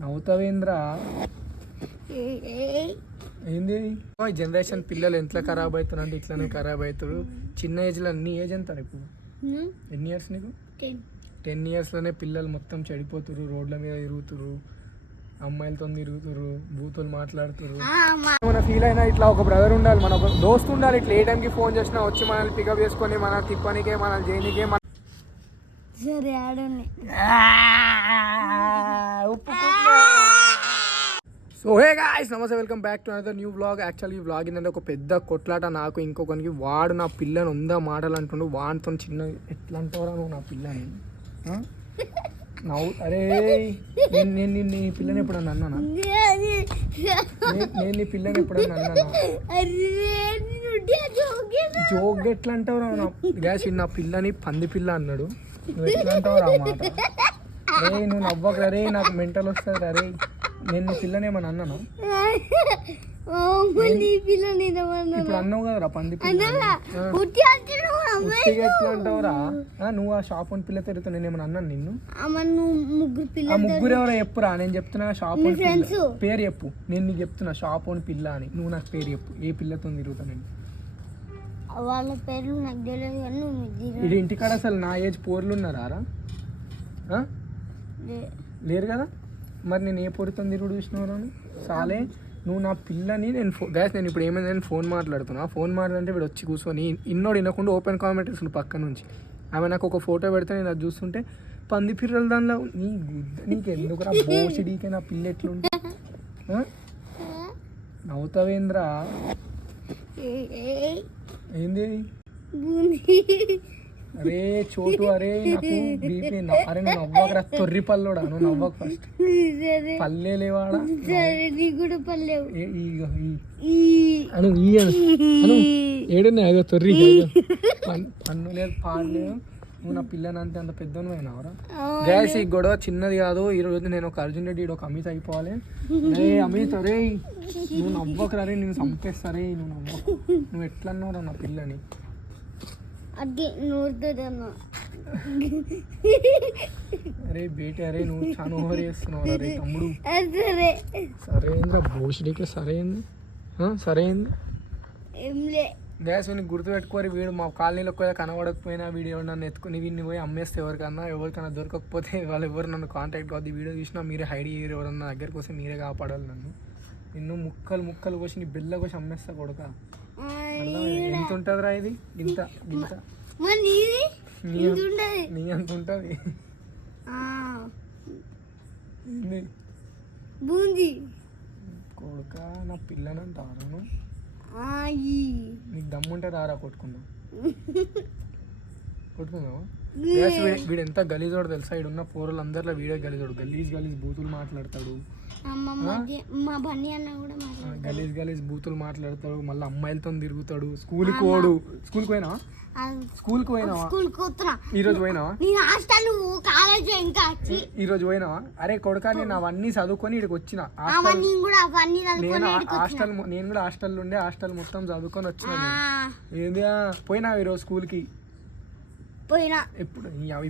నవ్వుతావేంద్రా? ఏంది జనరేషన్ పిల్లలు ఎంత ఖరాబ్ అవుతున్నారు అంటే ఇట్లానే ఖరాబ్ అవుతారు. చిన్న ఏజ్లో నీ ఏజ్ ఎంత ఇప్పుడు? ఎన్ని ఇయర్స్ నీకు? 10 ఇయర్స్లోనే పిల్లలు మొత్తం చెడిపోతురు, రోడ్ల మీద తిరుగుతురు, అమ్మాయిలతో తిరుగుతురు, బూతులు మాట్లాడుతురు. మన ఫీల్ అయినా ఇట్లా ఒక బ్రదర్ ఉండాలి, మన ఒక దోస్తు ఉండాలి. ఇట్లా ఏ టైంకి ఫోన్ చేసినా వచ్చి మనల్ని పికప్ చేసుకొని మన తిప్పనికే మన జైనికే సో హే గాయ్స్, నమస్తే, welcome back to another new vlog. Actually ఈ వ్లాగ్ ఏంటంటే ఒక పెద్ద కొట్లాట నాకు ఇంకొకరికి. వాడు నా పిల్లని ఉందా మాటలు అంటుండు. వాడితో చిన్న ఎట్లా అంటారా నువ్వు నా పిల్లని? నవ్వు. అరే నేను నీ పిల్లని ఎప్పుడన్నా అన్నానా? నేను నీ పిల్లని ఎప్పుడన్నా అన్నానా? జోక్ ఎట్లా అంటావురా? నా గ్యాస్ నా పిల్లని పంది పిల్ల అన్నాడు. నువ్వు ఎట్లా అంటావురా మాట? అరే నువ్వు నవ్వకు రే, నాకు మెంటల్ వస్తుంది. అరే నేను నీ పిల్లని ఏమన్నా అన్నాను? ఇప్పుడు అన్నావు కదరా పంది పిల్ల. ఎట్లా అంటావురా? నువ్వు ఆ షాప్ ఓన్ పిల్ల తిరుగుతావు, నేను ఏమన్నా అన్నాను నిన్ను? ఆ ముగ్గురు ఎవరో చెప్పురా. నేను చెప్తున్నా షాప్ ఓన్ పేరు చెప్పు. నేను నీకు చెప్తున్నా షాప్ ఓన్ పిల్ల అని. నువ్వు నాకు పేరు చెప్పు, ఏ పిల్లతో తిరుగుతావు? నేను వాళ్ళ పేర్లు నాకు తెలియదు కానీ ఇది ఇంటికాడ అసలు నా ఏజ్ పోర్లు ఉన్నారా? లేరు కదా. మరి నేను ఏ పొరితో తిరుగుడు చూసినవరాను? సాలే నువ్వు నా పిల్లని. నేను నేను ఇప్పుడు ఏమైంది, నేను ఫోన్ మాట్లాడుతున్నా. ఫోన్ మాట్లాడితే వీడు వచ్చి కూర్చొని ఇన్నోడు వినకుండా ఓపెన్ కామెంట్ ఇస్తుంది పక్క నుంచి. ఆమె నాకు ఒక ఫోటో పెడితే నేను అది చూస్తుంటే పంది పిల్లల దానిలో నీకు ఎందుకురా బోసిడీకే నా పిల్ల ఎట్లుంటే? నవ్వుతావేంద్రా? ఏంది? అరే చోటు, అరే నాకు బీపీ. అరే నువ్వు నవ్వకరా తొర్రి పల్లోడా, నువ్వు నవ్వకు ఫస్ట్. పల్లె లేవాడా? ఏడున్నాయి అదో తొర్రి పన్ను లేదు పాడు లేదు. నువ్వు నా పిల్లని అంతే అంత పెద్దను అయినావరా? గ్యాస్ ఈ గొడవ చిన్నది కాదు. ఈ రోజు నేను ఒక అర్జున్ రెడ్డి ఒక అమిత్ అయిపోవాలి. అరే అమిత్, అరే నువ్వు నవ్వకరా, అరే నేను చంపేస్తారే. నువ్వు నవ్వకు. నువ్వు ఎట్లా అన్నావురా నా పిల్లని? అరే బేటి, అరే నువ్వు చాలా ఓవర్ చేస్తున్నావు. అరే తమ్ముడు సరే ఏంద్రా భోషుడికి సరే ఏంది? సరే ఏంది గ్యాస్ వీడిని గుర్తుపెట్టుకోరు. వీడు మా కాలనీలో కూడా కనబడకపోయినా వీడియో నన్ను ఎత్తుకుని వీడిని పోయి అమ్మేస్తే ఎవరికైనా దొరకకపోతే వాళ్ళు ఎవరు నన్ను కాంటాక్ట్ కావద్దు. వీడియో చూసినా మీరే హైడ్ చేయరు, ఎవరన్నా దగ్గరకు వస్తే మీరే కాపాడాలి నన్ను. నిన్ను ముక్కలు కోసి నీ బిల్ల కోసి అమ్మేస్తా కొడుక. ఎంత ఉంటుందిరా ఇది? గింత గింత నీ అంత ఉంటుంది. కొడుక నా పిల్లని అంటారు. నీకు దమ్ముంటే రారా కొట్టుకుందాం. కొట్టుకుందావా? వీడు ఎంత గలీజోడు తెలుసా? వీడు ఉన్న పోరలు అందరిలో వీడే గలీజోడు. గలీజ్ బూతులు మాట్లాడతాడు. గలీజ్ బూతులు మాట్లాడతాడు. మళ్ళీ అమ్మాయిలతో తిరుగుతాడు. స్కూల్కి పోయినావా? ఈరోజు పోయినావా? ఈరోజు పోయినావా? అరే కొడుకా, నేను అవన్నీ చదువుకొని ఇక్కడికి వచ్చిన. నేను కూడా హాస్టల్ ఉండే, హాస్టల్ మొత్తం చదువుకొని వచ్చిన. ఏంది పోయినావు ఈరోజు స్కూల్కి?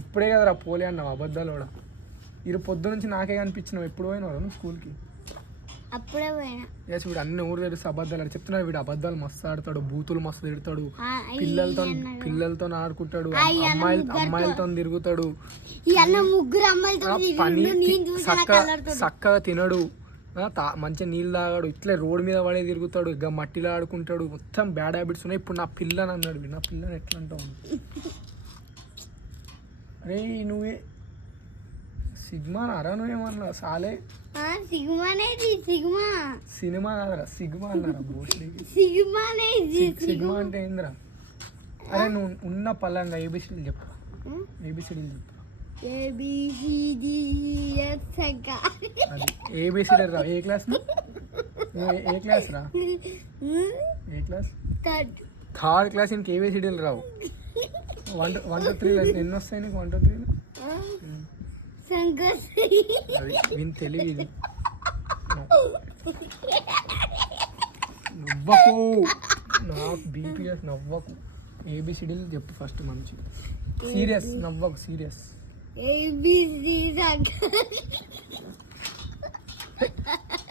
ఇప్పుడే కదరా పోలే అన్నావు అబద్ధాలు కూడా. ఈరోజు పొద్దు నుంచి నాకే కనిపించినావు. ఎప్పుడు పోయినావు నువ్వు స్కూల్కి? అప్పుడే పోయినా. వీడు అన్ని ఊరు తెలిసి అబద్ధాలు అని చెప్తున్నాడు. వీడు అబద్ధాలు మస్తు ఆడతాడు, బూతులు మస్తు తిడతాడు, పిల్లలతో ఆడుకుంటాడు, అమ్మాయిలతో తిరుగుతాడు, చక్కగా తినడు, మంచిగా నీళ్ళు తాగాడు, ఇట్లే రోడ్ మీద పడే తిరుగుతాడు, ఇక మట్టిలో ఆడుకుంటాడు. మొత్తం బ్యాడ్ హ్యాబిట్స్ ఉన్నాయి. ఇప్పుడు నా పిల్లని అన్నాడు. నా పిల్లని ఎట్లా అంటావు? అరే నువ్వే సిగ్మా అరా? నువ్వేమన్నా సాలే సినిమా కాదరా సిగ్మా అన్నారా? సిగ్మా అంటే ఏందిరా? అరే నువ్వు ఉన్న పలంగా ఏబిసిడీలు చెప్పు. ఏబిసిడీలు చెప్పు. ఏబిసిడీ రా. ఏ క్లాస్? ఏ క్లాస్ రా? ఏ క్లాస్? Third class. ఇంక ఏబిసిడీలు రావు. 1 to 3 ఎన్ని వస్తాయి నీకు? 1 to 3 తెలివి. నవ్వకు, నాకు బీపీఎస్ నవ్వకు. ఏబిసిడీలు చెప్పు ఫస్ట్ మంచి సీరియస్. నవ్వకు సీరియస్. ఏబిసి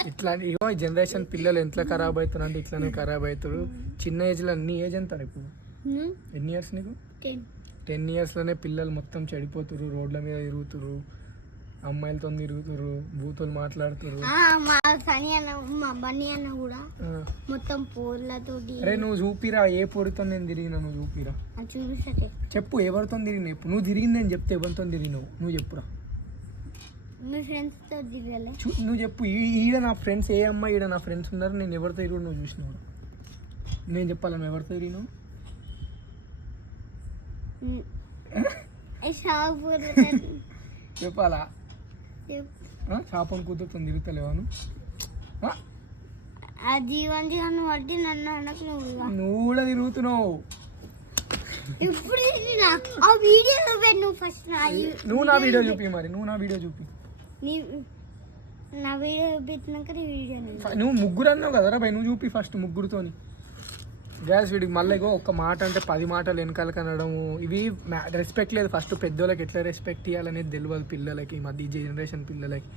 ఇట్లాంటి ఇగో ఈ జనరేషన్ పిల్లలు ఎంత ఖరాబ్ అవుతున్నారు అంటే ఇట్లానే ఖరాబ్ అవుతారు. చిన్న ఏజ్లో నీ ఏజ్ ఎంత ఇప్పుడు? ఎన్ని ఇయర్స్ నీకు? 10 ఇయర్స్లోనే పిల్లలు మొత్తం చెడిపోతురు, రోడ్ల మీద తిరుగుతురు, అమ్మాయిలతో తిరుగుతురు, బూతులు మాట్లాడుతురు. మా సని అన్న మా బన్నీ అన్న కూడా మొత్తం పోర్లతో. అరే నువ్వు చూపిరా ఏ పొడితో నేను తిరిగినా, నువ్వు చూపిరా చూపిస్తే చెప్పు ఎవరితో తిరిగినా. ఇప్పుడు నువ్వు తిరిగిందని చెప్తే ఎవరితో తిరిగినావు నువ్వు చెప్పురా. మీ ఫ్రెండ్స్తో తిరగలే నువ్వు చెప్పు. ఈడ నా ఫ్రెండ్స్ ఏ అమ్మాయి ఈడ నా ఫ్రెండ్స్ ఉన్నారు, నేను ఎవరితో తిరుగు నువ్వు చూసినావు. నేను చెప్పాలా నువ్వు ఎవరితో తిరిగినావు? చెప్పాలా? షాపన్ కూతురుతో తిరుగుతలేవాను. ఆ జీవంతి నన్ను బట్టి నన్ను అనకు. నువ్వు కూడా తిరుగుతున్నావు. ఎప్పుడు ఆ వీడియో నువ్వు ఫస్ట్ నువ్వు నా వీడియో చూపి. మరి నువ్వు నా వీడియో చూపి. నా వీడియో చూపించినాక నీ వీడియో నువ్వు ముగ్గురు అన్నావు కదరా భయ్, నువ్వు చూపి ఫస్ట్ ముగ్గురుతోని. గ్యాస్ వీడికి మళ్ళీ ఒక మాట అంటే 10 మాటలు వెనకాల కనడము, ఇవి రెస్పెక్ట్ లేదు. ఫస్ట్ పెద్దోళ్ళకి ఎట్లా రెస్పెక్ట్ ఇవ్వాలనేది తెలియదు పిల్లలకి, మధ్య జనరేషన్ పిల్లలకి.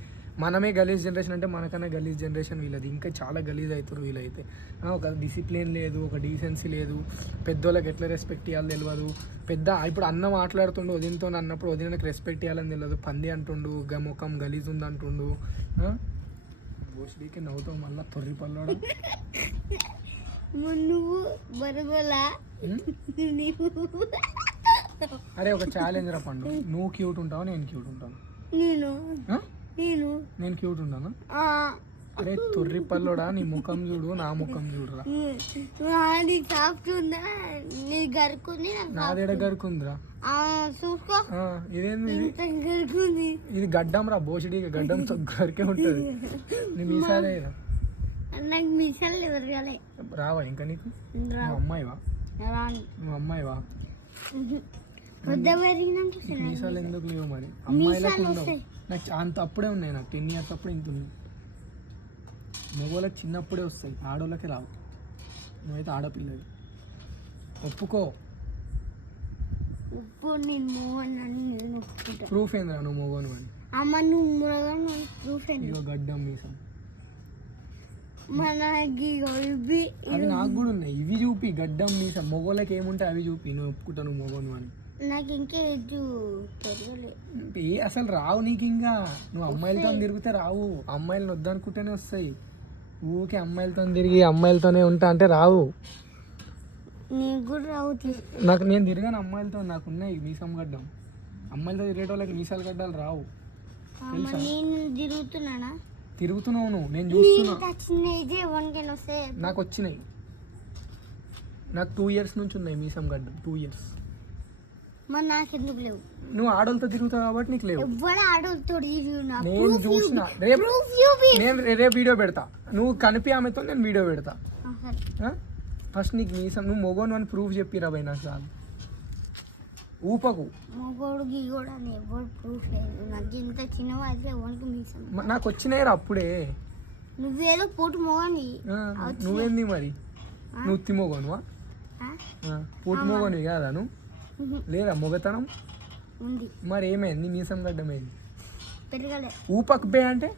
మనమే గలీజ్ జనరేషన్ అంటే మనకన్నా గలీజ్ జనరేషన్ వీళ్ళది. ఇంకా చాలా గలీజ్ అవుతారు వీళ్ళైతే. ఒక డిసిప్లిన్ లేదు, ఒక డీసెన్సీ లేదు, పెద్దోళ్ళకి ఎట్లా రెస్పెక్ట్ ఇవ్వాలో తెలియదు. ఇప్పుడు అన్న మాట్లాడుతుండు వదినతో అన్నప్పుడు వదినకి రెస్పెక్ట్ ఇవ్వాలని తెలియదు. పంది అంటుండు, ముఖం గలీజ్ ఉంది అంటుండు. బోషిడీకి నవ్వుతావు మళ్ళీ తొర్రి పల్లోడా. నువ్వు బరబలా అరే ఒక ఛాలెంజ్ రా పండు. నువ్వు క్యూట్ ఉంటావు, నేను క్యూట్ ఉంటాను. నేను క్యూట్ ఉంటాను. అరే తొర్రి పల్లోడా, నీ ముఖం చూడు, నా ముఖం చూడురా. నాదేడ గరుకుందిరా. చూసుకో ఇదేంది ఇది గడ్డం రా బోషిడి, గడ్డం గరికే ఉంటది. నీ మీసాలే నాకు మీసాలు రావా ఇంకా నీకు? నువ్వు అమ్మాయివా? నువ్వు అమ్మాయివా? మీసాలు ఎందుకు లేవు మరి? అమ్మాయిలకు ఉండవు. నాకు అంత అప్పుడే ఉన్నాయి. నాకు 10 ఇయర్స్ అప్పుడే ఇంత ఉంది. మగవాళ్ళకి చిన్నప్పుడే వస్తాయి, ఆడవాళ్ళకి రావు. నువ్వైతే ఆడపిల్లవి, ఒప్పుకో. ప్రూఫ్ ఏంద్రా నువ్వు మగను అని? ఇగో గడ్డం మీసం అవి నాకు కూడా ఉన్నాయి. ఇవి చూపి గడ్డం మీసం. మొగోళ్ళకి ఏముంటాయి అవి చూపి. నువ్వు ఒప్పుకుంటా నువ్వు మొగను అని. నాకు ఇంకా అసలు రావు నీకు. ఇంకా నువ్వు అమ్మాయిలతో తిరిగితే రావు. అమ్మాయిలను వద్దనుకుంటేనే వస్తాయి. ఊకే అమ్మాయిలతో తిరిగి అమ్మాయిలతోనే ఉంటా అంటే రావు. నాకు నేను తిరిగాను అమ్మాయిలతో, నాకు ఉన్నాయి మీసం గడ్డం. అమ్మాయిలతో తిరిగేటోళ్ళకి మీసాలు గడ్డాలు రావు తెలుసా? తిరుగుతున్నావు నువ్వు, నేను చూస్తున్నా. నాకు వచ్చినాయి. నాకు 2 ఇయర్స్ నుంచి ఉన్నాయి మీసం గడ్డం. 2 ఇయర్స్. నాకెందుకు లేవు? నువ్వు ఆడోళ్ళతో తిరుగుతావు కాబట్టి నీకు లేవు. నేను చూసిన. రేపు వీడియో పెడతా. నువ్వు కనిపి ఆమెతో నేను వీడియో పెడతా. ఫస్ట్ నీకు మీసం నువ్వు మొగోను అని ప్రూఫ్ చెప్పిరా భయ్. నాకు చాలు. ఊపకు. నాకు వచ్చినాయిరా అప్పుడే. నువ్వేదో పోటు మొగని. నువ్వేంది మరి? నువ్వు ఉత్తి మొగనువా? పోటు మొగని కాదా నువ్వు? లేదా మొగతనం ఉంది. మరి ఏమైంది? మీసం గడ్డమైంది. పెరగలే. ఊపకు బే అంటే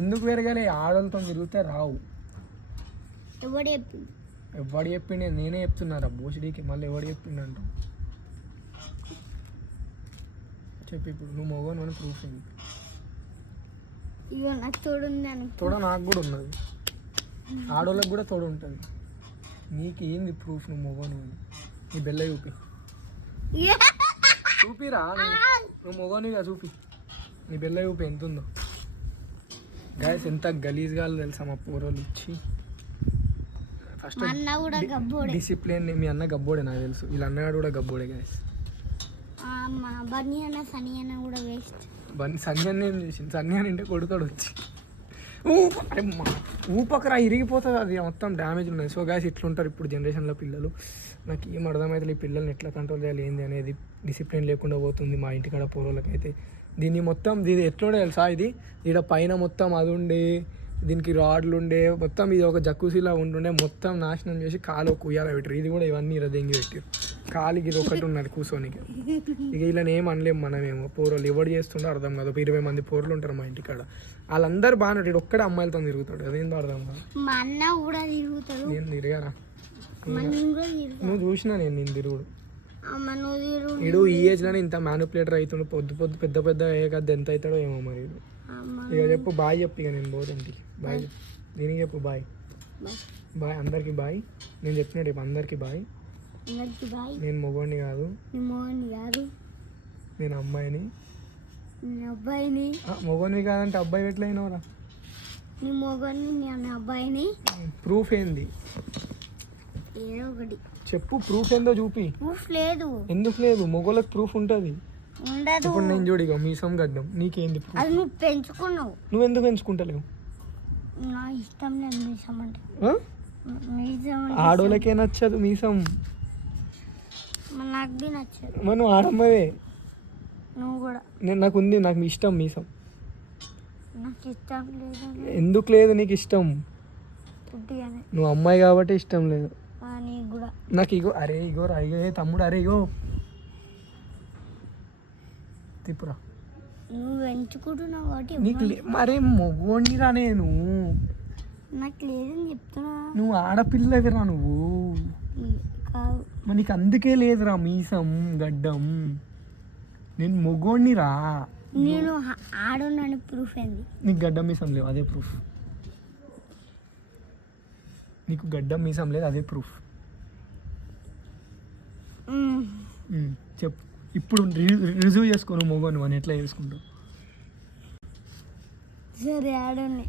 ఎందుకు పెరగలే? ఆడలతో తిరిగితే రావు. ఎవడు చెప్పిండే? నేనే చెప్తున్నారా బోషిడీకి. మళ్ళీ ఎవడు చెప్పిండు అంట చెప్పి. ఇప్పుడు నువ్వు మొగను అని ప్రూఫ్ ఏంది? తోడ నాకు కూడా ఉన్నది, ఆడోళ్ళకి కూడా తోడు ఉంటుంది. నీకు ఏంది ప్రూఫ్ నువ్వు మొగను అని? నీ బెల్ల చూపి. చూపిరా నువ్వు మొగనుగా చూపి. నీ బెల్ల చూపి ఎంత ఉందో. గాయస్ ఎంత గలీజ్గా తెలుసా మా పూర్వలు ఇచ్చి. First discipline. మీ అన్న గబ్బోడే నాకు తెలుసు. వీళ్ళ అన్నగాడు కూడా గబ్బోడే గాయస్. సన్ని అన్న ఏం చేసింది? సన్ని అని ఇంటే కొడుతాడు వచ్చి ఊపకరా ఇరిగిపోతుంది. అది మొత్తం డ్యామేజ్ ఉన్నది. సో గాయస్ ఇట్లుంటారు ఇప్పుడు జనరేషన్లో పిల్లలు. నాకు ఏం అర్థమవుతుంది ఈ పిల్లల్ని ఎట్లా కంట్రోల్ చేయాలి ఏంది అనేది. డిసిప్లిన్ లేకుండా పోతుంది మా ఇంటికాడ పూర్వలకైతే. దీన్ని మొత్తం ఇది ఎట్లుండే తెలుసా? ఇది ఈడ పైన మొత్తం అది ఉండే, దీనికి రాడ్లు ఉండే, మొత్తం ఇది ఒక జక్కుసిలా ఉంటుండే, మొత్తం నాశనం చేసి కాలు కుయ్యాల పెట్టారు. ఇది కూడా ఇవన్నీ రదెంగి పెట్టారు. ఖాళీకి ఇది ఒకటి ఉన్నది కూర్చోనికి. ఇక ఇలా ఏం అనలేము మనమేమో. పోరోళ్ళు ఎవడు చేస్తుండో అర్థం కాదు. ఒక 20 మంది పోరులు ఉంటారు మా ఇంటికాడ. వాళ్ళందరూ బాగానే ఉంటాడు, ఒక్కడే అమ్మాయిలతో తిరుగుతాడు. అదేందో అర్థం కాదు. మా అన్న కూడా తిరుగుతాడు. నేను తిరిగారా? నువ్వు చూసినా నేను తిరుగుడు. ఇడు ఈ ఏజ్లోనే ఇంత మ్యానిపులేటర్ అవుతుండు. పొద్దు పెద్ద పెద్ద అయ్యాక ఎంత అవుతాడో ఏమో మరి. ఇక చెప్పు బాయ్ చెప్పు. ఇక నేను పోతే ఇంటికి బాయ్. దీనికి చెప్పు బాయ్. బాయ్ అందరికి బాయ్. నేను చెప్పినట్టు చెప్పు అందరికి బాయ్. నేను మొగోడిని కాదు, నేను అమ్మాయిని. మొగోని కాదంటే అబ్బాయి ఎట్లయినవరా? అబ్బాయిని. ప్రూఫ్ ఏంది ఏదో ఒకటి చెప్పు. ప్రూఫ్ ఏందో చూపి. ప్రూఫ్ లేదు. ఎందుకు లేదు? మొగోళ్ళకి ప్రూఫ్ ఉంటుంది. ఉండదు. ఇప్పుడు నేను చూడిగా మీసం గడ్డం, నీకేంది ప్రూఫ్? అది నువ్వు పెంచుకున్నావు. నువ్వు ఎందుకు పెంచుకుంటలేవు? నా ఇష్టం లేదు మీసం అంటే. ఆడోళ్ళకే నచ్చదు మీసం. నాకు నచ్చదు. మనం ఆడమ్మవే. నువ్వు కూడా. నాకు ఉంది, నాకు ఇష్టం మీసం. నాకు ఇష్టం లేదు. ఎందుకు లేదు నీకు ఇష్టం? నువ్వు అమ్మాయి కాబట్టి ఇష్టం లేదు. నీకు కూడా. నాకు ఇగో అరే ఇగో రా ఇగో తమ్ముడు అరే ఇగో తిప్పురా. నువ్వు పెంచుకుంటున్నావు కాబట్టి నీకు మరే మొగోడిని రా నేను. నాకు లేదని చెప్తున్నా. నువ్వు ఆడపిల్లవిరా నువ్వు. కాదు మరి నీకు అందుకే లేదురా మీసం గడ్డం. నేను మొగోడిని రా. నేను ఆడున్నాను. ప్రూఫ్ ఏంది? నీకు గడ్డం మీసం లేవు, అదే ప్రూఫ్. నీకు గడ్డం మీసం లేదు, అదే ప్రూఫ్. చెప్పు ఇప్పుడు. రిజీవ్ చేసుకో నువ్వు మొగోని అని ఎట్లా చేసుకుంటావు? సరే ఆడున్నాయి.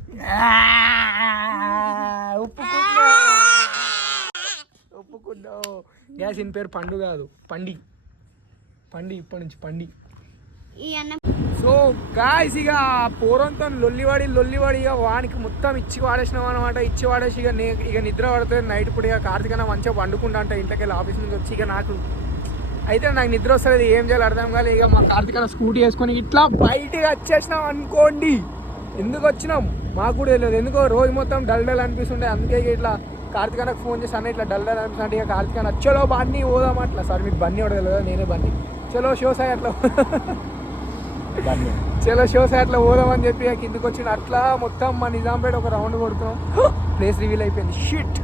ఒప్పుకున్నావు. గ్యాస్ ఇన్ పేరు పండు కాదు, పండి. ఇప్పటి నుంచి పండి. సో గాయస్ ఇక పోరంతో లొల్లివాడి ఇక వానికి మొత్తం ఇచ్చి వాడేసినాం అనమాట. ఇచ్చి వాడేసి ఇక నిద్ర పడుతుంది నైట్ పూట. ఇక కార్తీకన్నా మంచిగా వండుకుంటా అంటే ఇంటికి వెళ్ళి ఆఫీస్ నుంచి వచ్చి ఇక నాకు నిద్ర వస్తుంది. ఏం చేయాలి అర్థం కాదు. ఇక మా కార్తీకన్నా స్కూటీ వేసుకొని ఇట్లా బయటికి వచ్చేసినాం అనుకోండి. ఎందుకు వచ్చినాం మాకు కూడా తెలియదు. ఎందుకో రోజు మొత్తం డల్ అనిపిస్తుండే. అందుకే ఇట్లా కార్తీకన్నకు ఫోన్ చేసి అన్న ఇట్లా డల్ అనిపిస్తుంటే ఇక కార్తీకన్న చలో బన్నీ పోదాం అట్లా. సార్ మీకు బన్నీ కూడా తెలియదు, నేనే బన్నీ. చలో షోసాయి అట్లా అట్లా పోదామని చెప్పి కిందకి వచ్చిన అట్లా మొత్తం మా నిజాంపేట ఒక రౌండ్ కొడుతున్నాం. ప్లేస్ రివీల్ అయిపోయింది. షిట్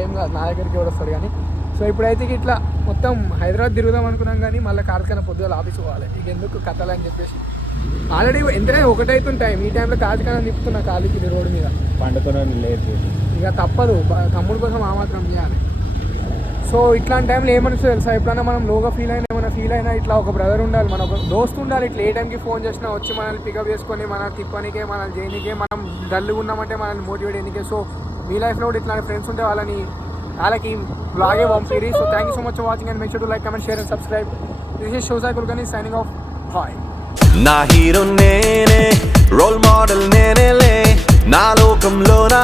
ఏం కాదు, నా దగ్గరికి ఎవరు వస్తాడు కానీ. సో ఇప్పుడైతే ఇట్లా మొత్తం హైదరాబాద్ తిరుగుదాం అనుకున్నాం కానీ మళ్ళీ కార్తీకన్న పొద్దుగా ఆఫీస్ పోవాలి. ఇక ఎందుకు కథలు అని చెప్పేసి ఆల్రెడీ ఎంతైనా ఒకటైతుంది టైం. ఈ టైంలో కార్తీకన్న తిప్పుతున్నా కాలికి రోడ్డు మీద పండుకున్నాను లేదు. ఇక తప్పదు, తమ్ముడు కోసం ఆ మాత్రం చేయాలి. సో ఇట్లాంటి టైంలో ఏమనిస్తుంది తెలుసా? ఎప్పుడైనా మనం లోగా ఫీల్ అయినా ఇట్లా ఒక బ్రదర్ ఉండాలి, మన ఒక దోస్తు ఉండాలి. ఇట్లా ఏ టైంకి ఫోన్ చేసినా వచ్చి మనల్ని పికప్ చేసుకొని మన తిప్పనికే, మనల్ని చేయనికే, మనం డల్గా ఉన్నామంటే మనల్ని మోటివేట్ చేయనికే. సో మీ లైఫ్లో కూడా ఇట్లాంటి ఫ్రెండ్స్ ఉంటే వాళ్ళకి బ్లాగే పంపిరి. So thank you so much for watching and make sure to like, comment, share and subscribe. This is షోసాయి కుల్కర్ని సైనింగ్ ఆఫ్. బాయ్. నా హీరో నేనే, రోల్ మోడల్ నేనేలే, నా లోకంలో నా